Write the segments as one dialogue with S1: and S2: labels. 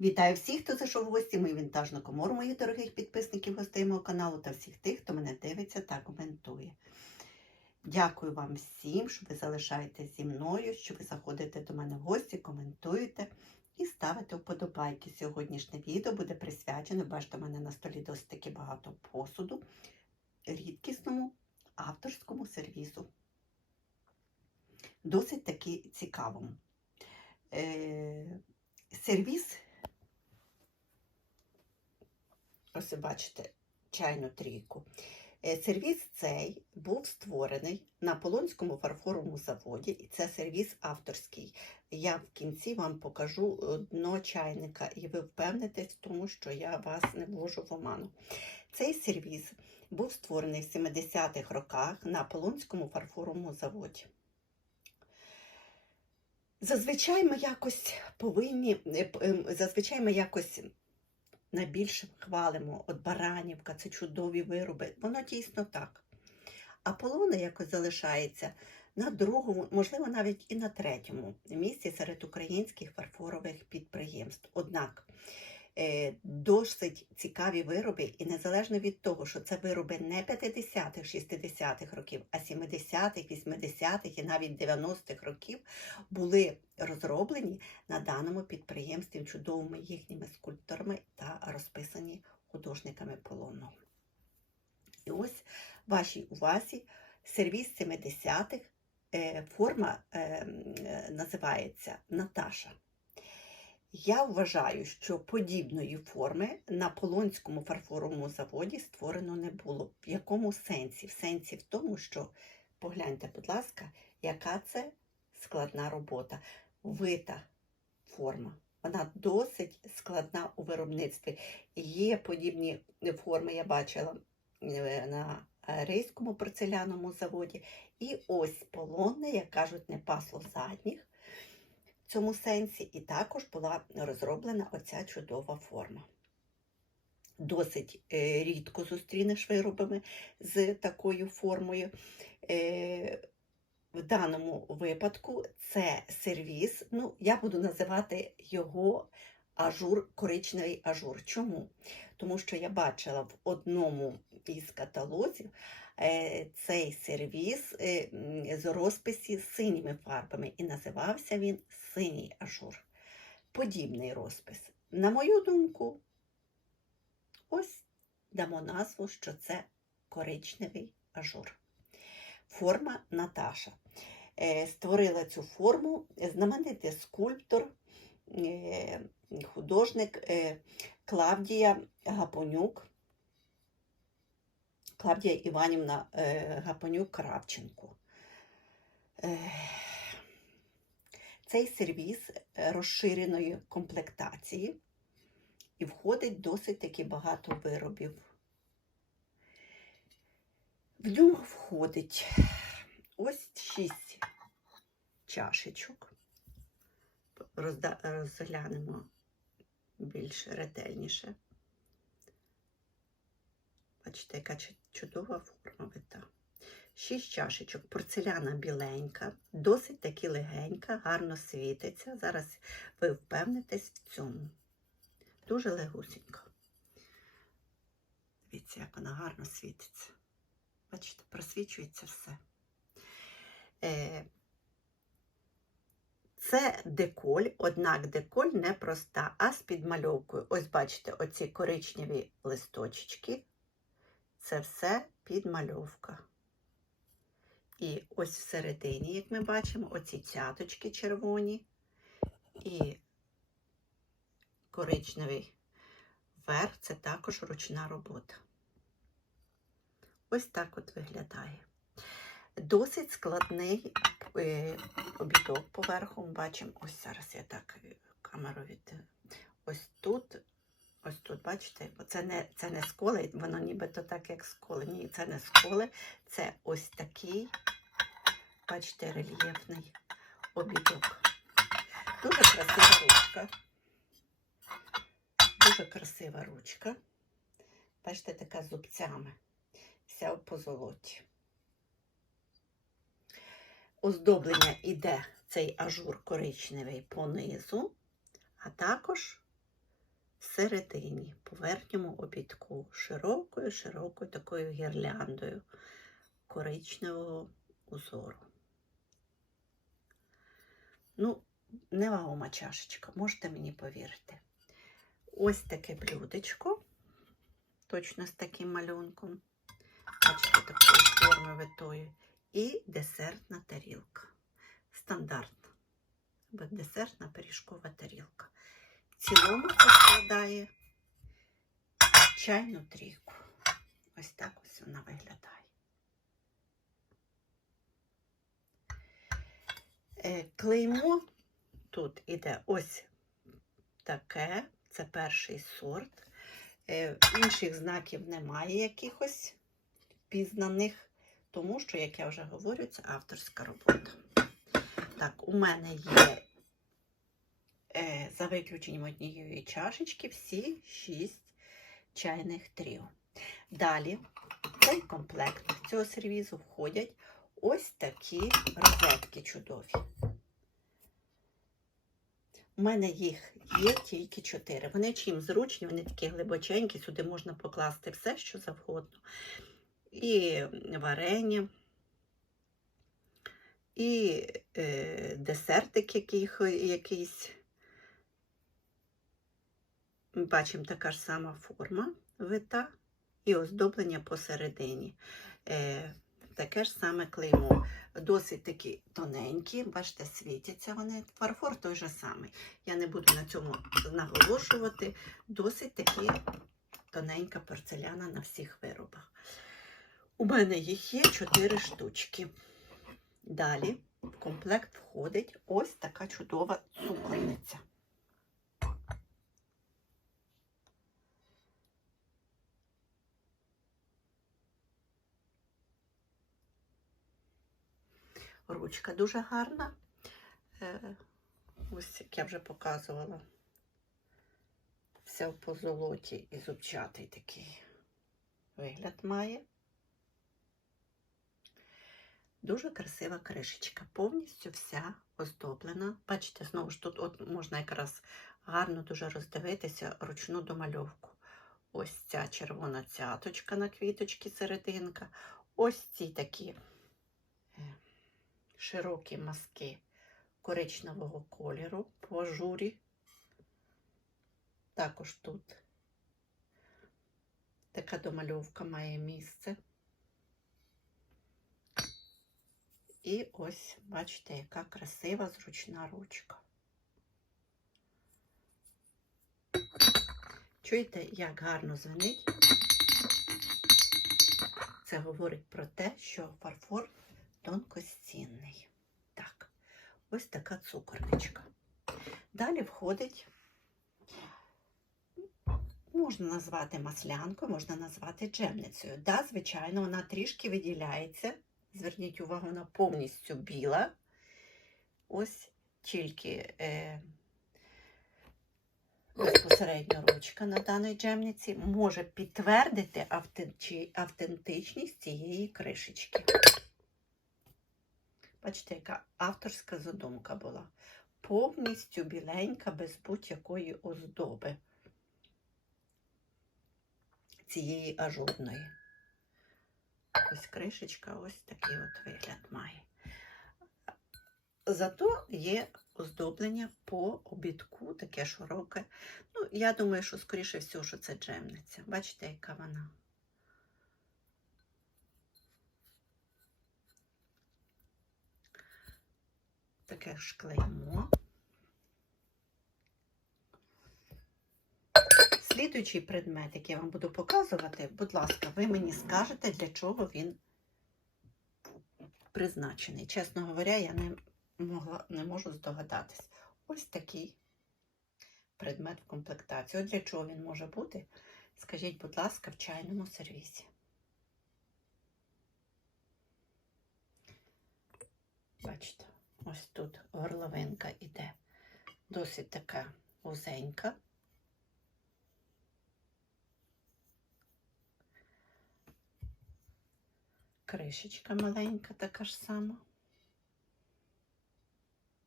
S1: Вітаю всіх, хто зайшов в гості, мою вінтажну комору, моїх дорогих підписників, гостей мого каналу та всіх тих, хто мене дивиться та коментує. Дякую вам всім, що ви залишаєтесь зі мною, що ви заходите до мене в гості, коментуєте і ставите вподобайки. Сьогоднішнє відео буде присвячене, бачите, у мене на столі досить таки багато посуду, рідкісному авторському сервізу. Досить таки цікавому. Е, сервіз Ось бачите чайну трійку. Е, Сервіс цей був створений на Полонському фарфоровому заводі, і це сервіс авторський. Я в кінці вам покажу дно чайника, і ви впевнитесь в тому, що я вас не ввожу в оману. Цей сервіс був створений в 70-х роках на Полонському фарфоровому заводі. Зазвичай ми якось повинні, е, ем, зазвичай ми якось найбільше хвалимо от Баранівка, це чудові вироби. Воно дійсно так. А полона якось залишається на другому, можливо, навіть і на третьому місці серед українських фарфорових підприємств. Однак досить цікаві вироби, і незалежно від того, що це вироби не 50-х, 60-х років, а 70-х, 80-х і навіть 90-х років були розроблені на даному підприємстві чудовими їхніми скульпторами та розписані художниками полонного. І ось вашій увазі сервіс 70-х, е, форма е, е, називається Наташа. Я вважаю, що подібної форми на Полонському фарфоровому заводі створено не було. В якому сенсі? В сенсі в тому, що погляньте, будь ласка, яка це складна робота. Вита форма. Вона досить складна у виробництві. Є подібні форми, я бачила е, на Рейському порцеляному заводі. І ось полонне, як кажуть, не пасло задніх цьому сенсі, і також була розроблена оця чудова форма. Досить е, рідко зустрінеш виробами з такою формою. Е, в даному випадку це сервіс. Ну, я буду називати його ажур, коричневий ажур. Чому? Тому що я бачила в одному із каталозів е, цей сервіс е, з розписі з синіми фарбами, і називався він синій ажур. Подібний розпис. На мою думку, ось дамо назву, що це коричневий ажур. Форма Наташа. Е, Створила цю форму знаменитий скульптор, е, художник е, Клавдія Гапонюк. Клавдія Іванівна е, Гапонюк Кравченко. Е, Цей сервіс е, розширеної комплектації і входить досить таки багато виробів. В нього входить ось шість чашечок. Розглянемо більш ретельніше. Бачите, яка чудова форма вита. Шість чашечок, порцеляна біленька, досить таки легенька, гарно світиться. Зараз ви впевнитесь в цьому. Дуже легусенька. Дивіться, як вона гарно світиться. Бачите, просвічується все. Е, Це деколь, однак деколь не проста, а з підмальовкою. Ось бачите, оці коричневі листочки. Це все підмальовка. І ось всередині, як ми бачимо, оці цяточки червоні і коричневий верх це також ручна робота. Ось так от виглядає. Досить складний е, обідок поверху. Бачимо, ось зараз я так е, камеру від. Ось тут, ось тут, бачите, це не, це не сколи, воно нібито так, як сколи. Ні, це не сколи, це ось такий, бачите, рельєфний обідок. Дуже красива ручка. Дуже красива ручка. Бачите, така зубцями. Вся в позолоті. Оздоблення іде цей ажур коричневий понизу, а також всередині, по верхньому обідку, широкою, широкою такою гірляндою коричневого узору. Ну, невагома чашечка, можете мені повірити. Ось таке блюдечко, точно з таким малюнком. Бачите, такої форми витої. І десертна тарілка. Стандартна. Десертна пиріжкова тарілка. Цілому складає чайну трійку. Ось так ось вона виглядає. Е, Клеймо тут іде ось таке, це перший сорт. Е, Інших знаків немає якихось пізнаних, тому що, як я вже говорю, це авторська робота. Так, у мене є за виключенням однієї чашечки всі шість чайних трів. Далі в цей комплект цього сервізу входять ось такі розетки чудові. У мене їх є тільки чотири. Вони чим зручні, вони такі глибоченькі, сюди можна покласти все, що завгодно. І варення, і е, десертик якийсь. Бачимо така ж сама форма вита і оздоблення посередині. Е, таке ж саме клеймо. Досить такі тоненькі, бачите, світяться вони. Фарфор той же самий. Я не буду на цьому наголошувати. Досить такі тоненька порцеляна на всіх виробах. У мене їх є 4 штучки. Далі в комплект входить ось така чудова цукорниця. Ручка дуже гарна. Е, Ось, як я вже показувала, вся в позолоті і зубчатий такий вигляд має. Дуже красива кришечка, повністю вся оздоблена. Бачите, знову ж тут от можна якраз гарно дуже роздивитися ручну домальовку. Ось ця червона цяточка на квіточці серединка. Ось ці такі широкі маски коричневого кольору по ажурі. Також тут така домальовка має місце. І ось, бачите, яка красива зручна ручка. Чуєте, як гарно звенить? Це говорить про те, що фарфор тонкостінний. Так, ось така цукорничка. Далі входить, можна назвати маслянкою, можна назвати джемницею. Да, звичайно, вона трішки виділяється. Зверніть увагу, вона повністю біла. Ось тільки е, безпосередньо ручка на даній джемниці може підтвердити автентичність цієї кришечки. Бачите, яка авторська задумка була. Повністю біленька, без будь-якої оздоби цієї ажурної. Ось кришечка, ось такий от вигляд має. Зато є оздоблення по обідку, таке широке. Ну, я думаю, що, скоріше всього, що це джемниця. Бачите, яка вона. Таке ж клеймо. Слідуючий предмет, який я вам буду показувати, будь ласка, ви мені скажете, для чого він призначений. Чесно говоря, я не, могла, не можу здогадатись. Ось такий предмет в комплектації. От для чого він може бути? Скажіть, будь ласка, в чайному сервісі. Бачите, ось тут горловинка іде досить така вузенька. Кришечка маленька така ж сама.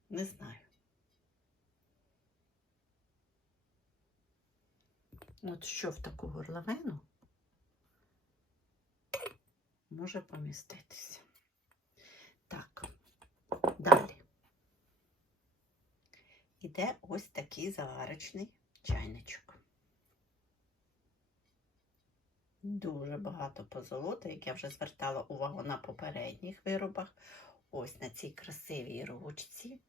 S1: Не знаю. От що в таку горловину може поміститися. Так, далі. Іде ось такий заварочний чайничок. Дуже багато позолоти, як я вже звертала увагу на попередніх виробах. Ось на цій красивій ручці,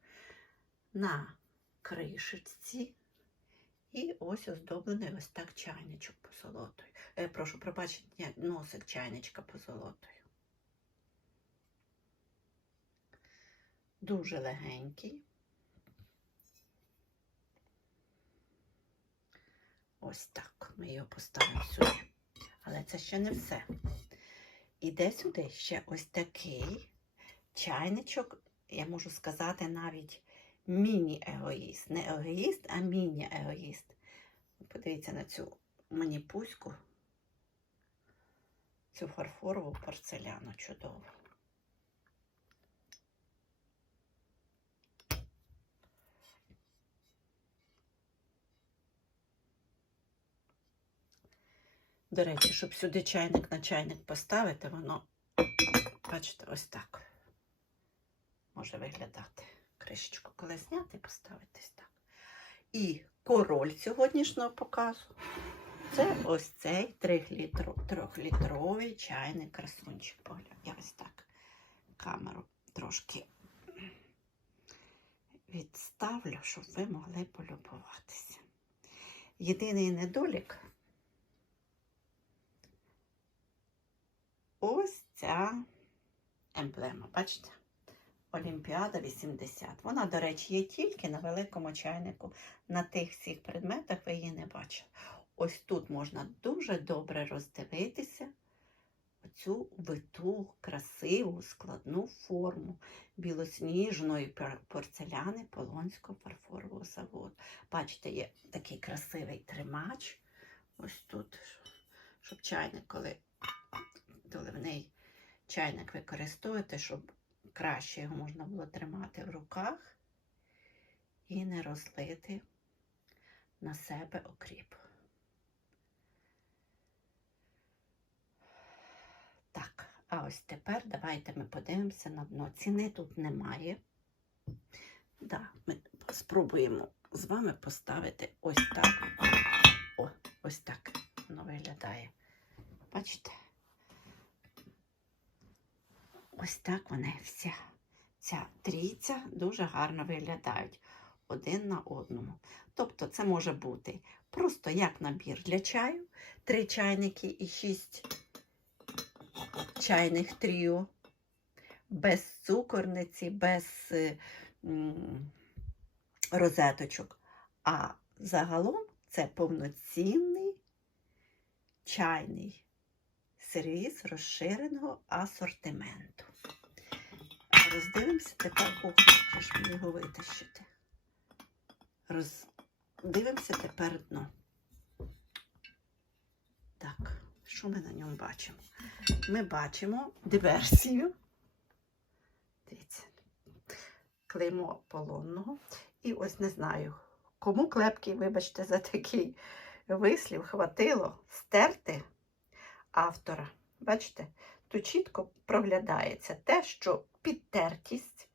S1: на кришечці. І ось оздоблений ось так чайничок позолотою. Е, прошу пробачення, носик чайничка позолотою. Дуже легенький. Ось так. Ми його поставимо сюди. Але це ще не все. Іде сюди ще ось такий чайничок, я можу сказати навіть міні-егоїст. Не егоїст, а міні-егоїст. Подивіться на цю маніпуську, цю фарфорову порцеляну чудову. До речі, щоб сюди чайник на чайник поставити, воно, бачите, ось так може виглядати. Кришечку коли зняти, поставитись так. І король сьогоднішнього показу це ось цей трьохлітровий чайний красунчик. Я ось так камеру трошки відставлю, щоб ви могли полюбуватися. Єдиний недолік ось ця емблема, бачите? Олімпіада 80. Вона, до речі, є тільки на великому чайнику. На тих всіх предметах ви її не бачили. Ось тут можна дуже добре роздивитися оцю виту, красиву, складну форму білосніжної порцеляни Полонського фарфорового заводу. Бачите, є такий красивий тримач. Ось тут, щоб чайник, коли доливний чайник використовуєте, щоб краще його можна було тримати в руках і не розлити на себе окріп. Так, а ось тепер давайте ми подивимося на дно. Ціни тут немає. Да, ми спробуємо з вами поставити ось так. О, ось так воно виглядає. Бачите? Ось так вони вся ця трійця дуже гарно виглядають один на одному. Тобто це може бути просто як набір для чаю, три чайники і шість чайних тріо, без цукорниці, без розеточок. А загалом це повноцінний чайний сервіс розширеного асортименту. Роздивимося тепер, що ж мені його витащити. Роздивимося тепер дно. Так, що ми на ньому бачимо? Ми бачимо диверсію. Дивіться, клеймо полонного. І ось не знаю, кому клепки, вибачте, за такий вислів хватило стерти автора. Бачите, тут чітко проглядається те, що підтертість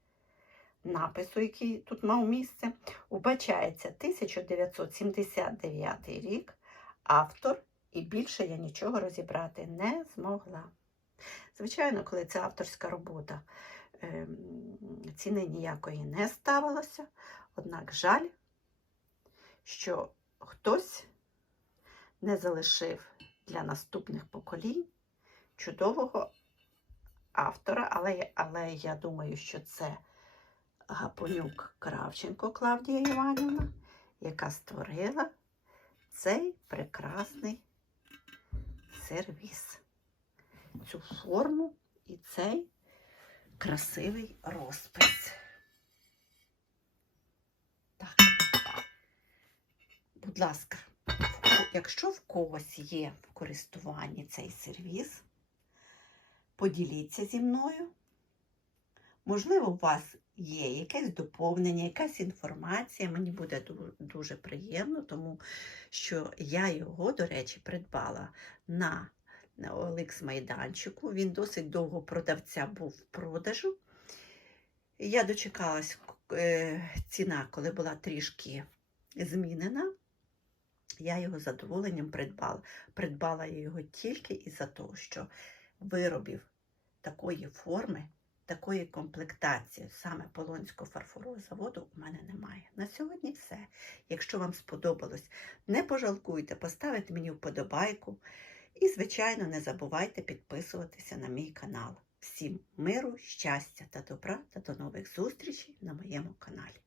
S1: напису, який тут мав місце, убачається 1979 рік, автор, і більше я нічого розібрати не змогла. Звичайно, коли це авторська робота, ем, ціни ніякої не ставилося, однак жаль, що хтось не залишив для наступних поколінь чудового автора, але, але я думаю, що це Гапонюк Кравченко Клавдія Іванівна, яка створила цей прекрасний сервіс, цю форму і цей красивий розпис. Так, будь ласка, якщо в когось є в користуванні цей сервіс, поділіться зі мною. Можливо, у вас є якесь доповнення, якась інформація. Мені буде дуже приємно, тому що я його, до речі, придбала на, на OLX майданчику. Він досить довго продавця був в продажу. Я дочекалась е, ціна, коли була трішки змінена. Я його з задоволенням придбала. Придбала я його тільки із-за того, що виробів такої форми, такої комплектації, саме Полонського фарфорового заводу, у мене немає. На сьогодні все. Якщо вам сподобалось, не пожалкуйте, поставити мені вподобайку. І, звичайно, не забувайте підписуватися на мій канал. Всім миру, щастя та добра та до нових зустрічей на моєму каналі.